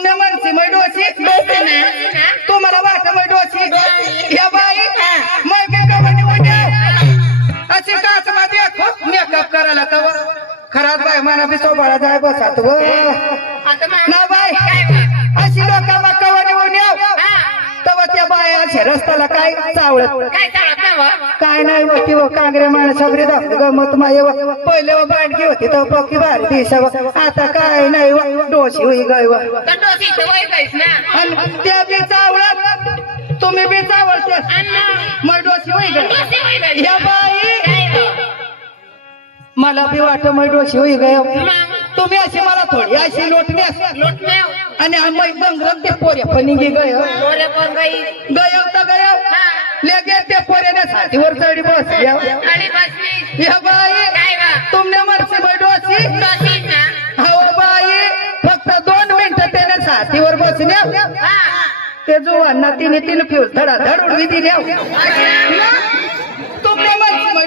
तुमने मनसी मै डोशी तुम्हाला वाट मै डोशी या बाई मै कवनी उड्या अशी काच मध्ये मेकअप करायला तवा खराच बाय मना बी सोबाळा जाय बसा तू ना बाई. अशा रस्त्याला काय? चावळत काय नाही होती व कांगरे माण सगळे दाखले गमत माये व. पहिले व बांडकी होती तर पक्की भारी दिसा व आता काय नाही व. डोशी होई गाय व. आणि त्या बी चावळत तुम्ही बी चावळते. मग डोशी होई गाय. या बाई. मला बी वाटत मग डोशी होई गाय. तुम्ही अशी मला थोडी अशी आणि आम्ही बंगरम ते पोऱ्या पण गे गय. गय तर गय. लेगे ते पोऱ्याने छातीवर चढी बसल्या या बाई तुमने मरची बाई डोशी हो बाई फक्त दोन मिनिटं त्याने छातीवर बसल्या ते जुवांना तिने तीन फ्यूज धडा धड उडवी दिल्या तुमने मरची बाई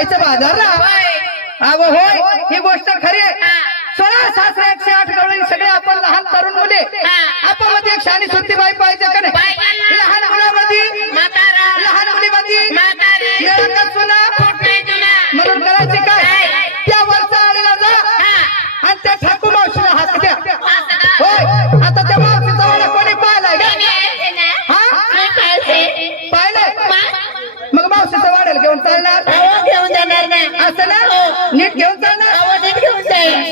जायचं बाजारला अहो होय. ही गोष्ट खरी आहे. सोळा सासरा एकशे आठ गवळी सगळे आपण लहान तरुण मुले. आपण मध्ये एक शानी सुट्टी बाई पाहिजे का नाही. लहान मुलामध्ये लहान मुलीमध्ये सुना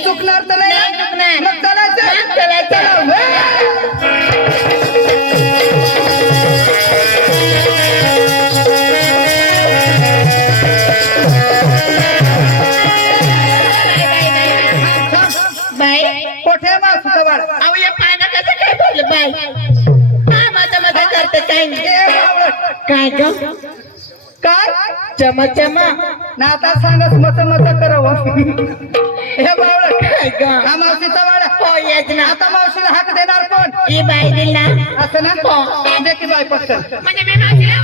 चुकणार तर नाही नाही चुकणार. मग चालायचं? चालायचं. चला, वे. कोठे मावशीचा वाडा ए, बावळट. काय ग? काय? चम चम. ना आता सांगस मत मत करावं हे बावळट काय ग? हा मावशीचा वाडा. हो येत ना. आता मावशीला हाक देणार कोण? ही बाई दिल. ना? असं ना की बाई पटकन. म्हणजे मी मावशीला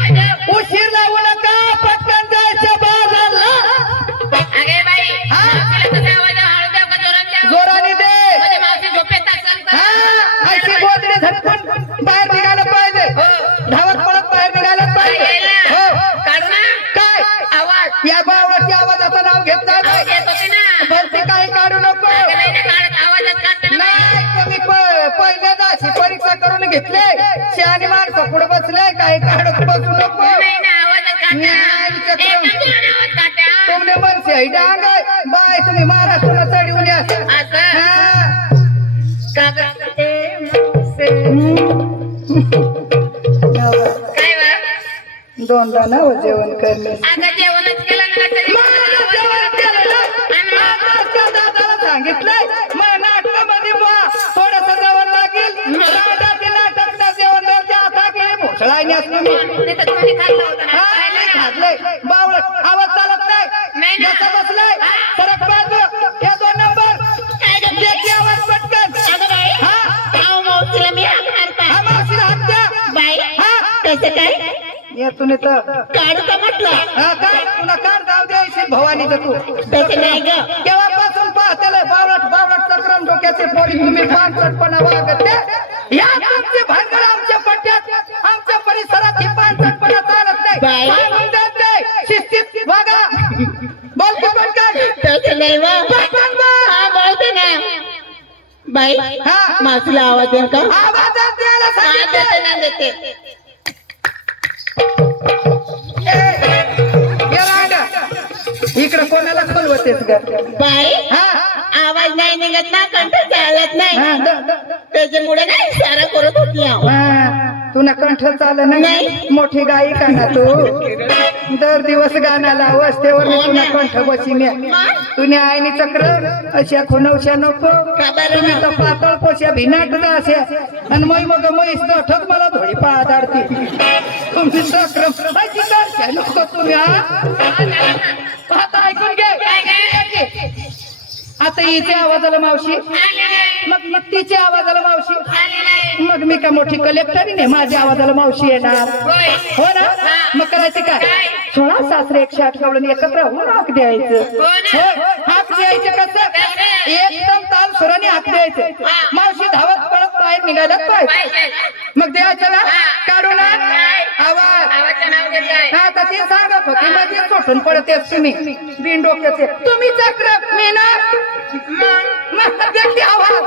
आहे डांग. बाय तुम्ही महाराष्ट्राला चढवून या? हा. दोनदा नाव जेवण करणे येतून येतं. काढू का म्हटलं. हा काय? पुन्हा काढ जाऊ द्यायची भवानीचं तू. तसं नाही ग. केव्हापासून पाहतेले बावळट बावळट चक्रम डोक्याचे पोरी तुम्ही पानसटपणा वागते. या तुमची भानगड आमच्या पट्ट्यात. आमच्या परिसरात ही पानसटपणा चालत नाही. सांगून देते शिस्तीत वागा. बोल की पटकन तसं नाही वा. बोल. हा बोलते ना. बाई हा. मावशीला आवाज देईल का? आवाजात द्यायला देते सांगितलं देते. खोलवतेस ग बाई हा आवाज नाही निघत ना कंठ चालत नाही त्याच्यामुळे नाही सारा करत होती. हा. तुला कंठ चाल ना नाही. मोठी गाई का ना तू दर दिवस गाणं लाव असतेवर मी तुला कंठ बसीन तुने आईनी चक्र अशा खुनवशा नको? तुम्ही तर पातळ पोशा भिनाट असे आणि मग मग म्हैस ठक मला थोडी पादाडती. तुम्ही चक्र अशी नको तुम्ही आता ऐकून घे. आता हिचे आवाजाला मावशी. मग मग तिच्या आवाजाला मावशी. मग मी का मोठी कलेक्टरी नाही? माझ्या आवाजाला मावशी येणार. हो ना? मग करायचे काय? सोळा सासरे एकशे आठ कवळून एकत्र होऊन हाक द्यायचं. हो, हाक द्यायचं कसं? एकदम ताल सुराने हाक द्यायचं. मावशी धावत पळत बाहेर निघायला पाहिजे. मग द्यायचं ना? काढू ना आवाज. हा तर ते सांगत होती मध्ये सुटून पडत तुम्ही. बिन डोक्याचे. तुम्ही चक्र मी ना मग आवाज.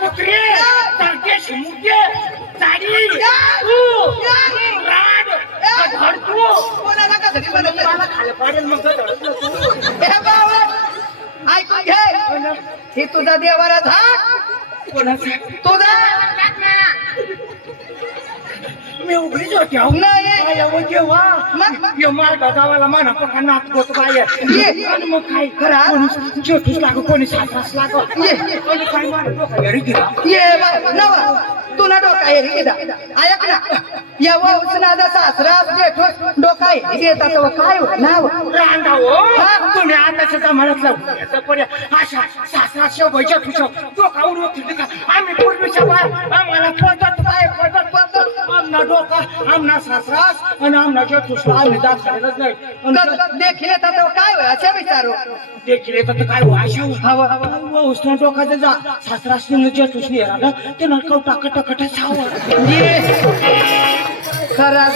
कुत्रे चालते शिमुके चाडी राड धड कोणाला का धरी बनवलं? मला पाडेल मग हे बाबा ऐकून घे हे तुझा देवारा झाक तुझा मी उघडीच होती अहो नाही. मग? ये माझ्या गावाला म्हणा पका नात होत बाहेर ये. आणि मग काय खरा? कोणी ज्योतिष लागो कोणी सासरास लागो ये. कोणी काय डोकं घरी गेला ये नवा तुला डोका ऐक ना. या वंशनादा सासरा जेठो डोका हे घेता तो काय नाव हो. तुम्ही जमान्यात लागू पर्यंत अशा सासरा शेवच्या तुझ्या डोका उडवत होती का? आम्ही पूर्वीच्या बाय आम्हाला पडत बाय पडत पडत आमना डोका आमना सासरास आणि आमना ज्योतिषला आम्ही दाखवलेलंच नाही. देखील येतात तो काय होय असे विचारू. देखील येतं तर काय हो अशा हवं उष्ण डोकाचं जा. सासरासने नाही राहिलं ते नरकाव टाकट टाकट सावं ये. खरा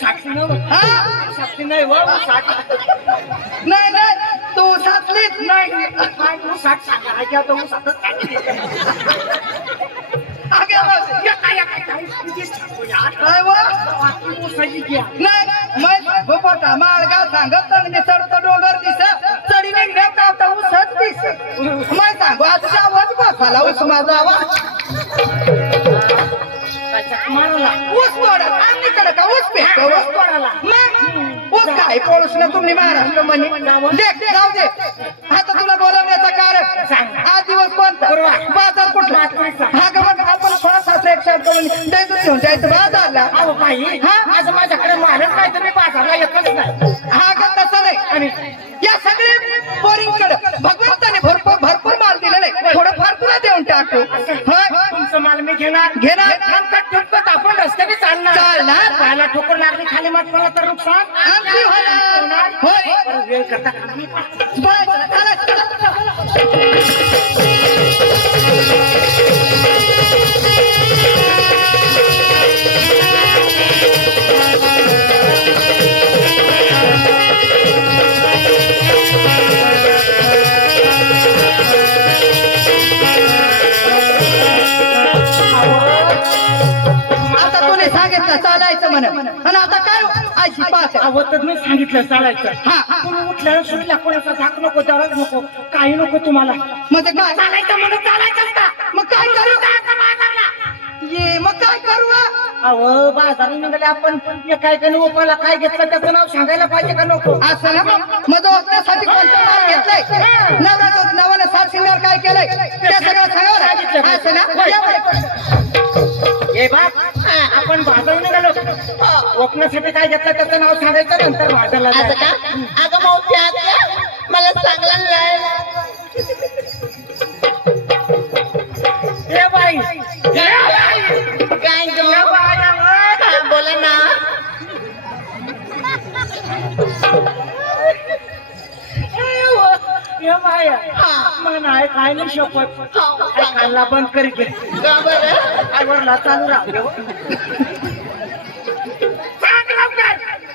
साक्षी हा? साक्षी नाही साक्षी नाही नाही. तू साचलीच नाही. तू साठ सांगा आता. तू सातच सांगितलं आगे सांगू सांगत चांगले चढतो डोंगर दिस चढी नाही कावता उसच दिस सांगू आज आवाज बसाला उस माझा आवाज ऊस तोडा आम्हीकडे का ऊस भेटतो ऊस काय पोळूस ना तुम्ही महाराष्ट्र म्हणे देख जाऊ दे आता तुला बोलवण्याचं कारण हा आज दिवस कोणता बाजार कुठला हा का करून द्यायचं घेऊन जायचं. बाजारला अहो बाई हा? आज माझ्याकडे मारत नाही तर मी बाजारला येतच नाही. हा का? तसं नाही. आणि या सगळे बोरिंगकडे भगवंताने भरपूर भरपूर माल दिलेला आहे. थोडंफार तुला देऊन टाकू. होय तुमचं माल मी घेणार. घेणार. ठणकत ठणकत आपण रस्त्याने चालणार. चालणार. पायाला ठोकर लागली खाली मात मला तर नुकसान. आमची होणार. होय. वेळ करता चला, चला. सांगितलं चालायचं म्हण. आणि आता काय आयशी पाच तर मी सांगितलं चालायचं. हा. तुम्ही उठल्याला सुटल्या कोणाचा धाक नको दरज नको काही नको तुम्हाला. म्हणजे काय? चालायचं म्हणून चालायचंच का मग काय करू? बाजारला. ये मग काय करू? अहो बाजारात निघाले आपण काय काय ओपाला काय घेतलं त्याचं नाव सांगायला पाहिजे का नको? असं ना मग? माझं वाचण्यासाठी कोणतं माल घेतलंय? नवऱ्याचं नवानं सात सिंगर काय केलंय? ते सगळं सांगावं ना? असं ना. हे बा आपण बाजारात निघालो ओपण्यासाठी काय घेतलं त्याचं नाव सांगायचं नंतर बाजारला असं. का? अगं मावशी आत्या मला चांगला नाही काय ये बाया मन आहे काय नाही शपथ. काय खाल्ला बंद करी घे काय चालू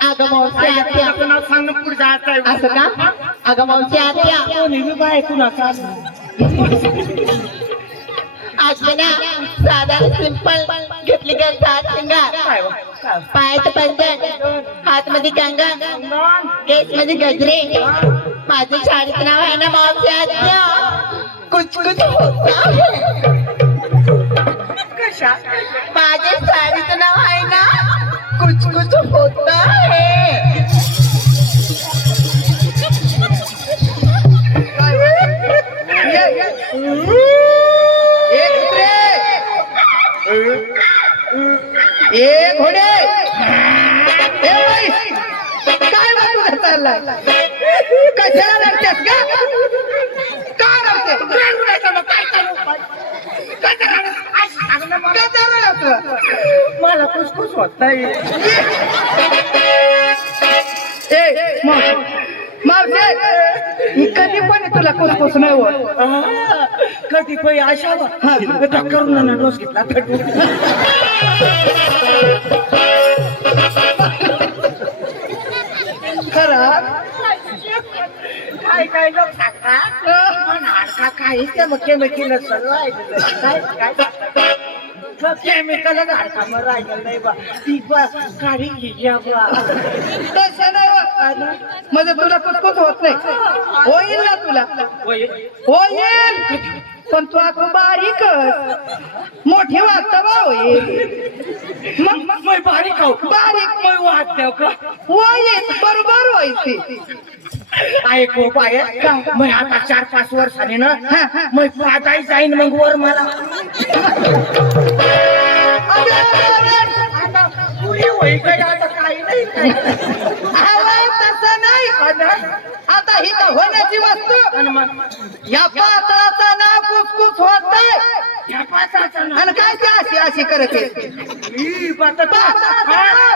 अगं मावशी आत्या. तुला नाव सांग ना पुढे जायचं असं का? अगं मावशी आत्या. कोणी बी बाय ना साधा सिंपल घेतली का सात शिंगार. काय हो? काय? पायात पंजन हात मध्ये कंगन. केस मध्ये गजरे माझं शाळेत नाव आहे ना मावशी आत्या हो. कुछ कुछ होता है. कशा माझ्या साडीचं नाव आहे ना कुछ कुछ होता है ये, ये. एक घोडे चाललाय. कशाला लढतेस का का लढते? मला कुसकुस होत नाही मावशी. कधी पण तुला कुसकुस नाही होत कधी पै अशा करून डोस घेतला काय काय लोक सांगतात पण हाडका काहीच त्या मग केमिकल काय काय केमिकल हाडका मग राहिलं नाही बा ती बा घ्या बा तसं नाही म्हणजे तुला कुसकुस होत नाही. होईल ना तुला. होईल. पण तू आता बारीक मोठी वाटत बा होईल. मग मग बारीक आहो बारीक मग वाट द्याव का? होईल बरोबर होईल ती ऐको पाय मग आता चार पाच वर्षाने ना. मग पादाई जाईन मग वर मला. अरे, अरे, अरे. आता पुरी होई काय आता काही नाही. तसं नाही. आता ही तर होण्याची वस्तू आणि मग या पात्राचं नाव कुसकुस होत आणि काय ते अशी अशी करत हा,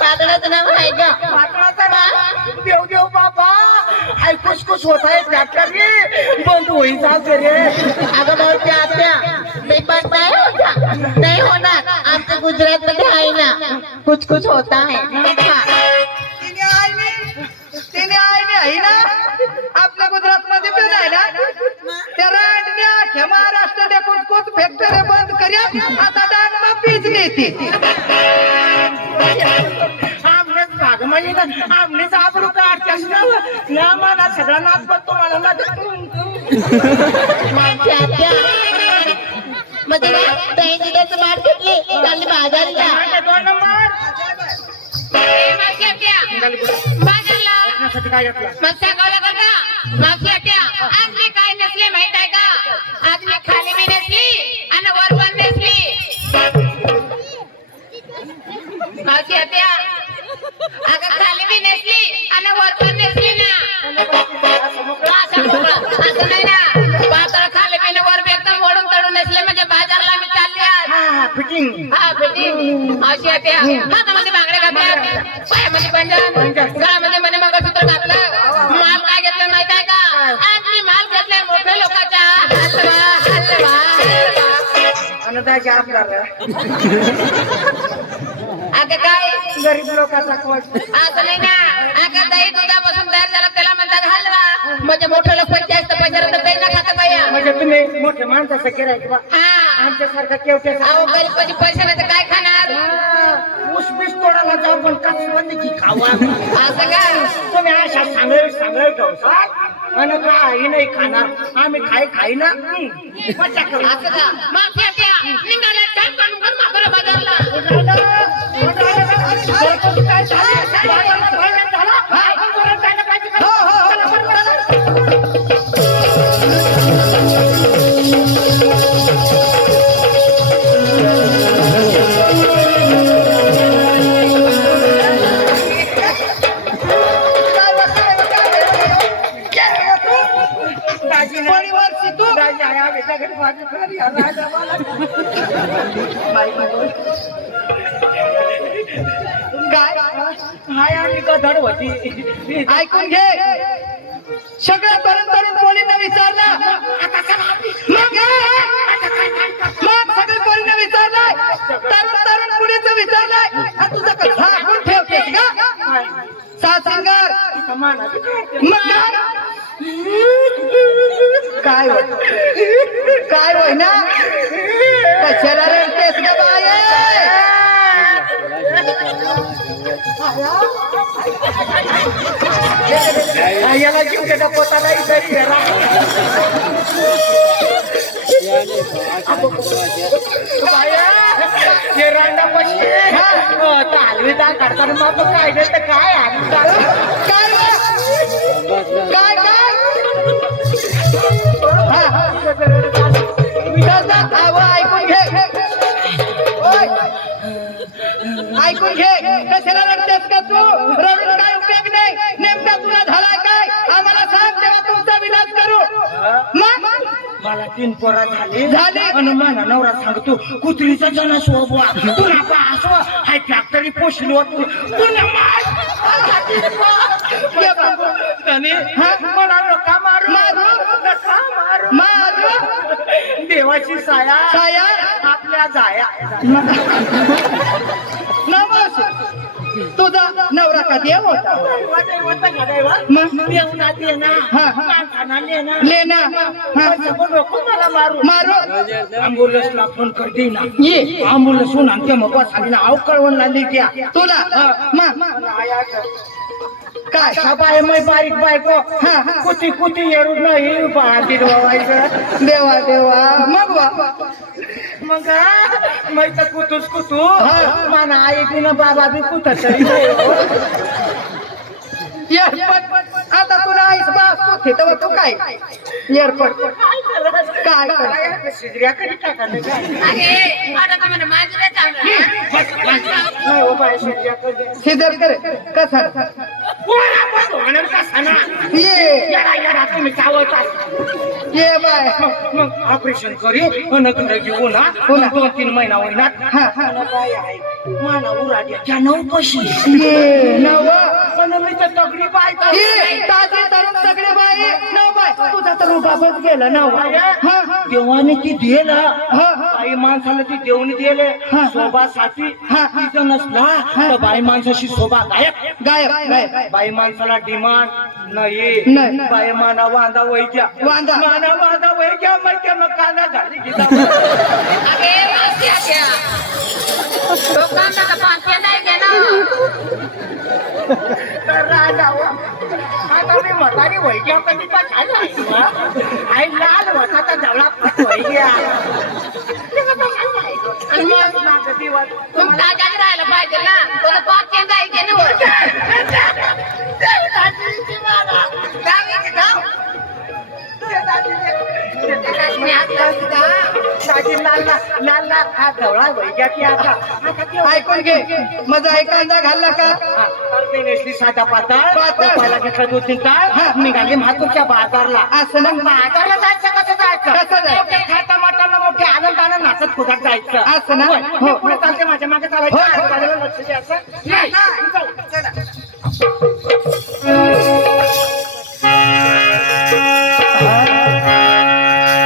पातळाचं नाव आहे का? पात्राचं ना, देव देव बाबा कुसकुस होत आहे डॉक्टर रे बंद होई जाऊ दे रे अगं मावशी आत्या मी पण नाही होता. नाही होणार. आमचं गुजरात मध्ये आहे ना. कुछ कुछ होता है हा. तिने आईने तिने आईने आहे ना आपल्या गुजरात मध्ये पण आहे ना त्या रांडने अख्ख्या महाराष्ट्राने कुसकुस फॅक्टरी बंद कऱ्या आता डांगमा पीच नेते भाग म्हणजे ना आमनेच ना मला सगळा नाच बघतो मला ना चालली बाजारला दोन नंबर काय घेतला आज मी काय नसले माहीत आहे का? आज मी खाली मी नसली आणि वर पण नसली. मावशी आत्या अगं खाली मी नसली आणि वर पण नसली ना. असं मोकळं, असं नाही ना. पातळ खाली मी वर बी एकदम ओढून तडून नसले म्हणजे बाजारला मी चालली आज. हा फिटिंग. हा मावशी आत्या हातामध्ये बांगड्या घातल्या. पायामध्ये पंजन. गळ्यामध्ये मनी मंगळसूत्र घातलं. माल काय घेतलं माहीत आहे का? आज मी माल घेतलाय मोठ्या लोकांचा हलवा हलवा हलवा. अन्नदाची आपल्याला अगं काय गरीब लोकांचा कोट असं नाही ना. अगं दही दुधापासून तयार झाला त्याला म्हणतात हलवा. म्हणजे मोठं लोक जास्त पैसे तर दही ना खाता बाया म्हणजे तुम्ही मोठे माणसाचं गिरायक आमच्यासारखा केवट्या अहो गरीबाची पैसे नाही तर काय खाणार? ऊस बीस तोडायला जाऊ पण काचवंदी की खावा असं तुम्ही अशा सांगळ सांगळ ठेवसाल आणि काही नाही खाणार. आम्ही खाई खाई ना. मजा करू. असं का? मावशी आत्या निघाल्या छान करून घर मागं बाजारला. काय झालं? ऐकून घे. सगळ्या तरुण तरुण मुलींना विचारलं. मग? मग सगळ्या विचारलंय. तरुण तरुण मुलीचं विचारलंय. तुझं कसं? झाकून ठेवतेस का? सासिंगर काय? मग? काय काय होय ना? याला जीव देता पोता नाही तरी घरा. हे रांडापाशी, अ, तालवीदा करताना मग काय नाही तर काय काय- काय? काय आव, ऐकून घे. ऐकून घे. कशाला रडतेस का तू? रडून काय उपयोग नाही? नेमका तुला झालाय काय? आम्हाला सांग तेव्हा तुमचा विलास करू. मग? मला तीन पोरा झाली. झाली. आणि मला नवरा सांगतो कुत्रीचा जण सोबवा. तुला असो. हाय फॅक्टरी पोषली होतो तुला. मला नका मारू. मारू? नका मारू. मारू? देवाची साया साया? आपल्या जाया. नमस तुझा नवरा का देव होता? मग? हा, हा. लेना. हा. पण नको मला मारू मारू फोन ना. ये. आणते मग बस आली ना अव कळवण लागली त्या. तुला? मग? अशा बाय मै बारीक बायको? हा, हा. कुती कुती येऊन नाही पाहती व्हायचं. देवा देवा मग वा. मग मै तर कुतूच कुतू. हा. मला आई बिन बाबा बी कुत तरी हो. आता तुला आईस बास होते तेव्हा तू काय? एअरपट काय शिजऱ्या कधी तर कधी सिद्धर करे. कसा? पोरा पण होणार कसा ना ये. येडा येडा तुम्ही चावत. ये बाय। मग ऑपरेशन करू. घरी घेऊ? ना. दोन तीन महिना होईनात हा हा. मला काय आहे? मला उराड्या त्या नऊ पशी ये नव. पण मी तर. तगडी पाहतो ये ताजे तरुण बाय. नव बाय. तुझा तर रुबाबच गेला नव. देवाने ती दिला. बाई माणसाला ती देवनी दिले. शोभासाठी. हा. तिथं नसला तर बाई माणसाशी शोभा गायब गायब. बाई माणसाला डिमांड. नाही. नाही. बाई माना वांदा वैद्या वांदा. माना वांदा वैद्या माहिती मग काना घाली की मावशी लोकांना तर नाही आता मी छान आहे ना? आई लाल होता तर जवळा फट वैद्या आणि मग माझं दिवस. तुम्ही ताजाने राहायला पाहिजे ना. तुला पाचशे नाही लाल लाल लाल लाल हा की? आता ऐकून घे. माझा एक कांदा घालला का? अर्धी नेसली साधा पाताळ. पाताळ. पहिला घेतला दोन तीन ताळ निघाली म्हातूरच्या बाजारला. असं ना. बाजारला जायचं कसं जायचं? कसं जायचं? मोठ्या थाटामाटानं मोठ्या आनंदानं नाचत फुगत जायचं. असं ना? होय. हो. मी पुढे चालते माझ्या मागे चालायचं. हो, हो. लक्ष द्यायचं. नाही. चला, चला.